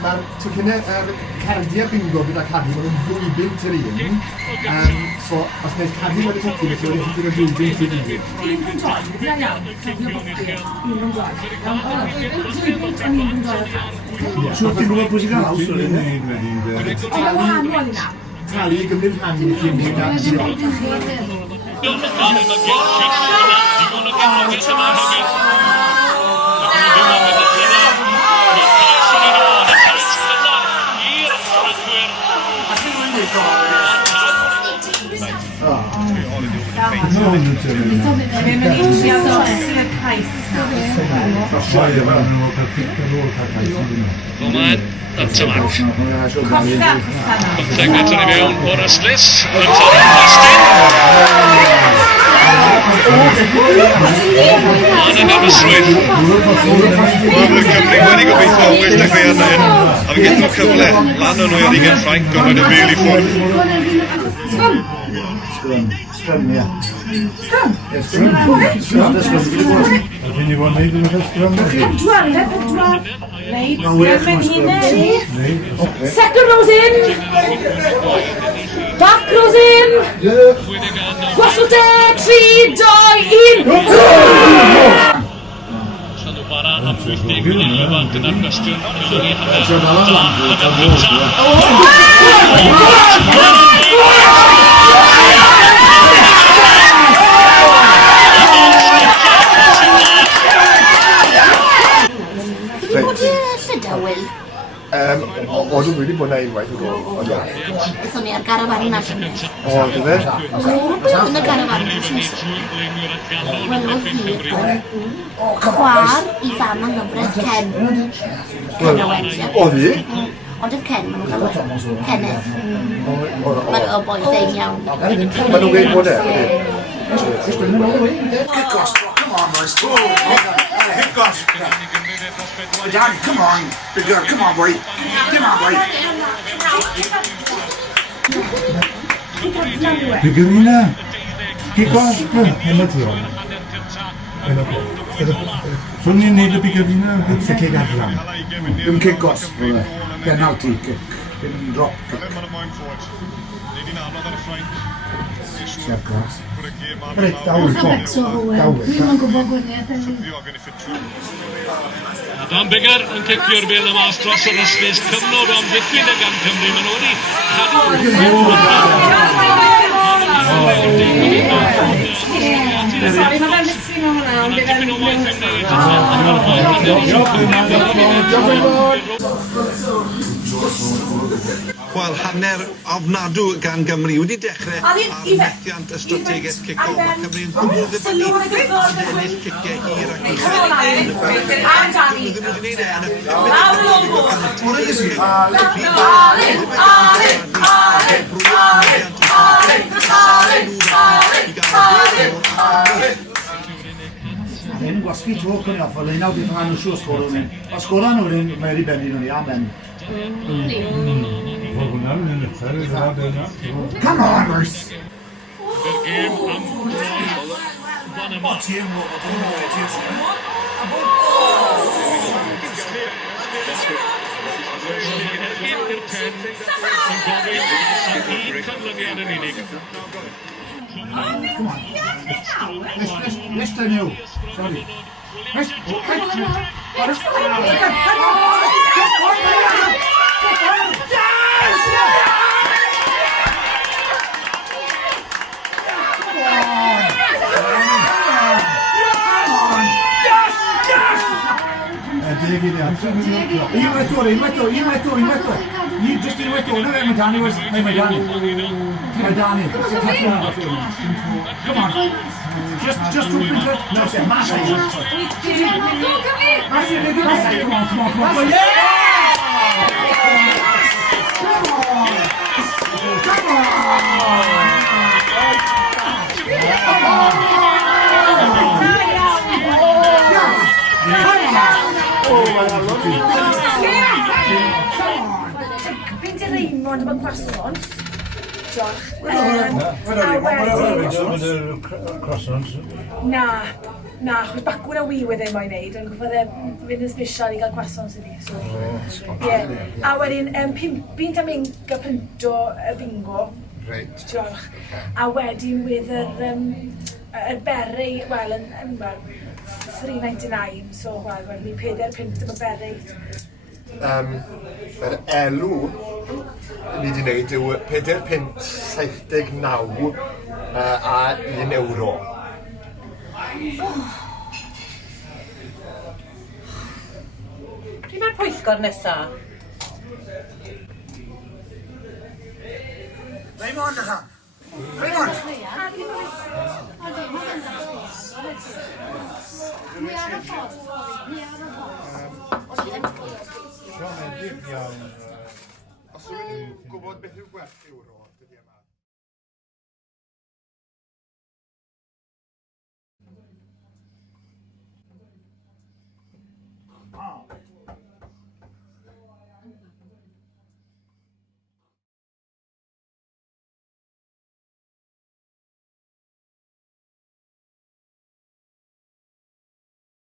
Mae'r cardiau bingo gyda cadw, maen nhw'n ddwy bint yr un. So, os wneud cadw wedi tocyn, felly wedi hyd yn ddwy bint yr un. Un yn dod, iawn iawn. Un yn dod. Dwy bint yn un yn dod. Siwr ti'n gwybod pwy sy'n cael haws o'r un? Ond yn wahanol yna. Talu i gymryd rhan i chi mynd at diolch. Mae'n tymarch. Teg eto ni mewn o'r yslis. Yn torri'r plastyn. Mae'n yn efysrwydd. Mae'r Cymru wedi gobeithio well dechrau arna hyn. A fi gyda nhw cyfle lan o'n nhw ar ugen Ffrainc, ond mae'n y rili ffwrdd. Sgrym, ia. Sgrym? Sgrym. Sgrym. Ydyn ni fod wneud yn y sgrym? Pedwar, pedwar. Neud sgrym yn hunain. Second rows in. Back rows in. Gwasl de, 3, 2, 1. Allan nhw bara am 80 munud yma gyda'r cwestiwn. Llydawel. Oedd nhw wedi bod yna unwaith yn ôl. Ethon ni ar garafan yna llynedd. O, dyfe? Yn y garafan yna llynedd. Welodd hi chwar i fam yng Nghyfraith Ken. Ken o Wensia. Oedd hi? Ond yn Ken, maen nhw'n galw Kenneth. Mae'n o boi ddein iawn. Maen nhw'n gweud bod e? Kick gosb, come on boys. Kick gosb. Dad, come on. Big girl, come on boy. Come on boy. Biggerina. Kick gosb. Hynny ti o'n. Rwy'n ni'n neud y biggerina. Bydd y kick adlam. Dim kick gosb. Penalty kick. Dim drop kick. Siap glas. Reit, dawl, Dwi'n gwybod gwahaniaeth. Dan Bigger yn cicio'r bel y mas dros yr yslis. Cyfnod am ddiffyn y gan Cymru. Maen nhw wedi cadw. Sorry, mae fe'n missing o hwnna, ond bydd e'n Wel, hanner ofnadw gan Gymru wedi dechrau ar methiant y strategaeth cico. Mae Cymru'n gwybod ddibynnu yn ennill ciciau hir ac yn Hyn, gwasgu to cyn i offer, lein awd i ffan nhw siw sgwrw nhw'n. O sgwrw nhw'n hyn, mae wedi benni nhw'n i, amen. Come on, boys! O, ti yn mwyn, o, ti yn Come on. Let's turn you. Sorry. Let's Come on. Just open it. No, it's massive. Massive. Come on. Yeah! Come on. Pentre Cwmffradach efo croissants. Croissants? Na. Na, chos bacwn a wi wedd e moyn neud, ond gwybod e fynd yn special i gael gwarson sydd ni. A wedyn, 5 am gael printo y bingo. Reit. Diolch. A wedyn wedd y berry, wel, yn £3.99, so wel, mi 4 pint am y berry. Yr elw ni wedi gwneud yw £4.79 a €1. Pryd mae'r pwyllgor nesa? Raymond, ydw. Raymond! Os yw'n gwybod beth yw gwerth euro, dydy yma. Oh.